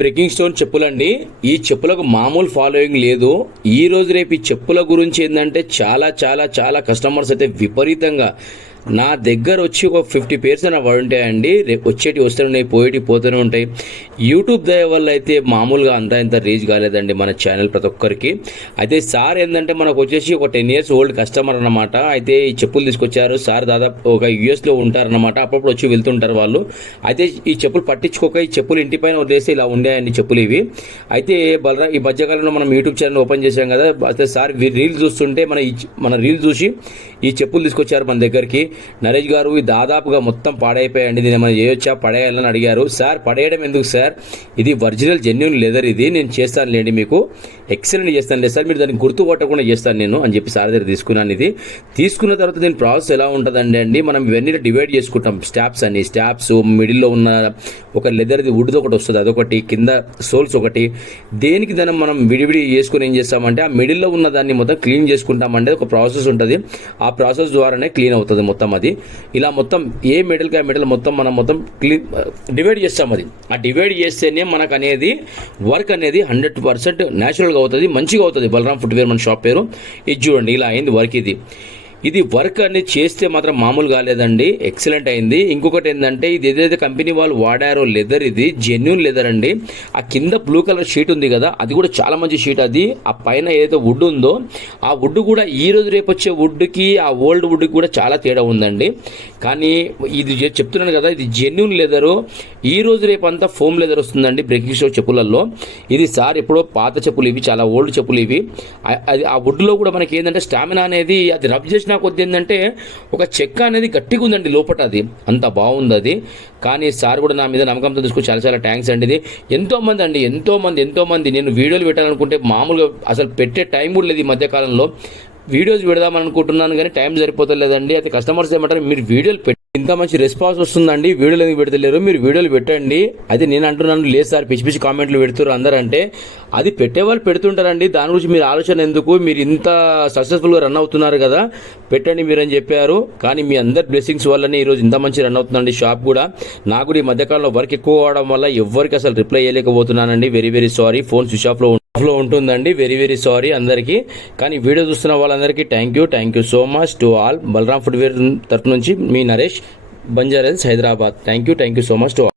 Breaking stone చెప్పులండి. ఈ చెప్పులకు మామూలు following లేదు. ఈ రోజు రేపు ఈ చెప్పుల గురించి ఏంటంటే చాలా చాలా చాలా కస్టమర్స్ అయితే విపరీతంగా నా దగ్గర వచ్చి ఒక 50 పేర్స్ అన్న ఉంటాయండి. రేపు వచ్చేటి వస్తూనే పోయేటి పోతూనే ఉంటాయి. యూట్యూబ్ దయ వల్ల అయితే మామూలుగా అంతా ఇంత రీచ్ కాలేదండి మన ఛానల్ ప్రతి ఒక్కరికి. అయితే సార్ ఏంటంటే మనకు వచ్చేసి ఒక 10 years ఓల్డ్ కస్టమర్ అన్నమాట. అయితే ఈ చెప్పులు తీసుకొచ్చారు. సార్ దాదాపు ఒక US ఉంటారన్నమాట. అప్పుడప్పుడు వచ్చి వెళ్తుంటారు వాళ్ళు. అయితే ఈ చెప్పులు పట్టించుకోక ఈ చెప్పులు ఇంటిపైన వదిలేసి ఇలా ఉండేయండి చెప్పులు ఇవి. అయితే ఈ మధ్యకాలంలో మనం యూట్యూబ్ ఛానల్ ఓపెన్ చేశాం కదా. అయితే సార్ రీల్ చూస్తుంటే మన రీల్ చూసి ఈ చెప్పులు తీసుకొచ్చారు మన దగ్గరికి. నరేష్ గారు ఇది దాదాపుగా మొత్తం పాడైపోయాయండి, దీన్ని ఏమైనా చేయొచ్చా, పడేయాలని అడిగారు. సార్ పడేయడం ఎందుకు సార్, ఇది ఒరిజినల్ జెన్యున్ లెదర్, ఇది నేను చేస్తాను లేండి, మీకు ఎక్సలెంట్ చేస్తాను లేదు సార్, మీరు దాన్ని గుర్తుపట్టకుండా చేస్తాను నేను అని చెప్పి సార్ దగ్గర తీసుకున్నాను. ఇది తీసుకున్న తర్వాత దీని ప్రాసెస్ ఎలా ఉంటుందండి, మనం ఇవన్నీ డివైడ్ చేసుకుంటాం. స్టాప్స్ మిడిల్లో ఉన్న ఒక లెదర్ది వుడ్ది ఒకటి వస్తుంది, అదొకటి, కింద సోల్స్ ఒకటి. దేనికి దాన్ని మనం విడివిడి చేసుకుని ఏం చేస్తామంటే ఆ మిడిల్లో ఉన్న దాన్ని మొత్తం క్లీన్ చేసుకుంటామంటే ఒక ప్రాసెస్ ఉంటుంది. ఆ ప్రాసెస్ ద్వారానే క్లీన్ అవుతుంది మొత్తం. అది ఇలా మొత్తం ఏ మెటల్కి ఆ మెటల్ మొత్తం మనం మొత్తం క్లీన్ డివైడ్ చేస్తాం. అది ఆ డివైడ్ చేస్తేనే మనకు అనేది వర్క్ అనేది 100% న్యాచురల్గా అవుతుంది, మంచిగా అవుతుంది. బలరాం ఫుట్వేర్ మన షాప్ పేరు. ఇది చూడండి, ఇలా అయింది వర్క్. ఇది వర్క్ అనేది చేస్తే మాత్రం మామూలు కాలేదండి, ఎక్సలెంట్ అయింది. ఇంకొకటి ఏంటంటే ఇది ఏదైతే కంపెనీ వాళ్ళు వాడారో లెదర్, ఇది జెన్యున్ లెదర్ అండి. ఆ కింద బ్లూ కలర్ షీట్ ఉంది కదా, అది కూడా చాలా మంచి షీట్. అది ఆ పైన ఏదైతే వుడ్ ఉందో ఆ వుడ్ కూడా ఈ రోజు రేపు వచ్చే వుడ్కి ఆ ఓల్డ్ వుడ్కి కూడా చాలా తేడా ఉందండి. కానీ ఇది చెప్తున్నాను కదా, ఇది జెన్యున్ లెదరు. ఈ రోజు రేపు అంతా ఫోమ్ లెదర్ వస్తుందండి బ్రేకింగ్ స్టోన్ చెప్పులలో. ఇది సార్ ఎప్పుడో పాత చెప్పులు, ఇవి చాలా ఓల్డ్ చెప్పులు ఇవి. అది ఆ వుడ్లో కూడా మనకి ఏంటంటే స్టామినా అనేది, అది రబ్ చేసిన కొద్ది ఏంటంటే ఒక చెక్క అనేది గట్టిగా ఉందండి లోపల, అది అంత బాగుంది అది. కానీ సార్ కూడా నా మీద నమ్మకంతో తీసుకొని చాలా చాలా థ్యాంక్స్ అండి. ఇది ఎంతో మంది నేను వీడియోలు పెట్టాలనుకుంటే మామూలుగా అసలు పెట్టే టైం కూడా లేదు. ఈ మధ్యకాలంలో వీడియోస్ పెడదామని అనుకుంటున్నాను కానీ టైం సరిపోతలేదండి. అయితే కస్టమర్స్ ఏమంటారు, మీరు వీడియోలు ఇంత మంచి రెస్పాన్స్ వస్తుందండి, వీడియోలు ఎందుకు పెడతలేరు, మీరు వీడియోలు పెట్టండి. అయితే నేను అంటున్నాను, లేదు సార్ పిచ్చి కామెంట్లు పెడుతున్నారు అందరంటే. అది పెట్టేవాళ్ళు పెడుతుంటారండి, దాని గురించి మీరు ఆలోచన ఎందుకు, మీరు ఇంత సక్సెస్ఫుల్గా రన్ అవుతున్నారు కదా, పెట్టండి మీరు అని చెప్పారు. కానీ మీ అందరి బ్లెస్సింగ్స్ వల్లనే ఈరోజు ఇంత మంచి రన్ అవుతుందండి షాప్ కూడా. నాకు కూడా ఈ మధ్యకాలంలో వర్క్ ఎక్కువ అవడం వల్ల ఎవరికి అసలు రిప్లై చేయలేకపోతున్నానండి. వెరీ సారీ, ఫోన్ స్విచ్ ఆఫ్లో ఉంటుందండి. వెరీ సారీ అందరికీ. కానీ వీడియో చూస్తున్న వాళ్ళందరికీ thank you so much to all. Balaram footwear తరఫు నుంచి మీ Naresh, Banjara Hills, Hyderabad. Thank you so much to all.